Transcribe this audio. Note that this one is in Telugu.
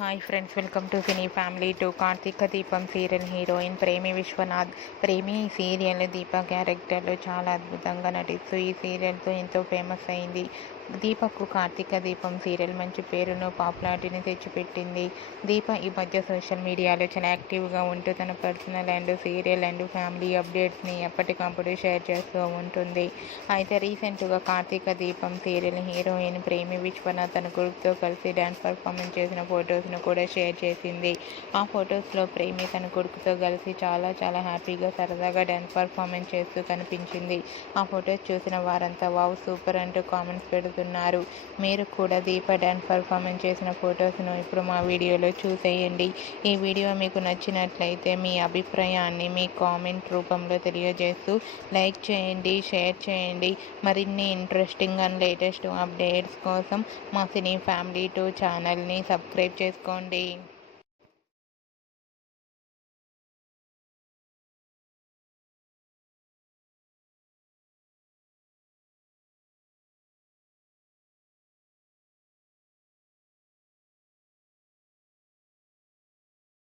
Hi friends, welcome to cine family. To Karthika Deepam serial heroine ప్రేమి విశ్వనాథ్. ప్రేమి సీరియల్ దీప క్యారెక్టర్లో చాలా అద్భుతంగా నటిస్తూ ఈ సీరియల్తో ఎంతో ఫేమస్ అయింది. దీపకు కార్తీక దీపం సీరియల్ మంచి పేరును, పాపులారిటీని తెచ్చిపెట్టింది. దీప ఈ మధ్య సోషల్ మీడియాలో చాలా యాక్టివ్గా ఉంటూ తన personal and serial and family అప్డేట్స్ని ఎప్పటికప్పుడు షేర్ చేస్తూ ఉంటుంది. అయితే రీసెంట్గా కార్తీక దీపం సీరియల్ హీరోయిన్ ప్రేమి విశ్వనాథ్ తన గ్రూప్తో కలిసి డ్యాన్స్ పర్ఫార్మెన్స్ చేసిన ఫొటోస్ను కూడా షేర్ చేసింది. ఆ ఫొటోస్లో ప్రేమి తన కొడుకుతో కలిసి చాలా హ్యాపీగా సరదాగా డ్యాన్స్ పర్ఫార్మెన్స్ చేస్తూ కనిపించింది. ఆ ఫొటోస్ చూసిన వారంతా వావ్ సూపర్ అంటూ కామెంట్స్ పెడుతున్నారు. మీరు కూడా దీప డ్యాన్స్ పర్ఫార్మెన్స్ చేసిన ఫొటోస్ను ఇప్పుడు మా వీడియోలో చూసేయండి. ఈ వీడియో మీకు నచ్చినట్లయితే మీ అభిప్రాయాన్ని మీ కామెంట్ రూపంలో తెలియజేస్తూ లైక్ చేయండి, షేర్ చేయండి. మరిన్ని ఇంట్రెస్టింగ్ అండ్ లేటెస్ట్ అప్డేట్స్ కోసం మా సినీ ఫ్యామిలీ 2 ఛానల్ని సబ్స్క్రైబ్ చేసుకోండి.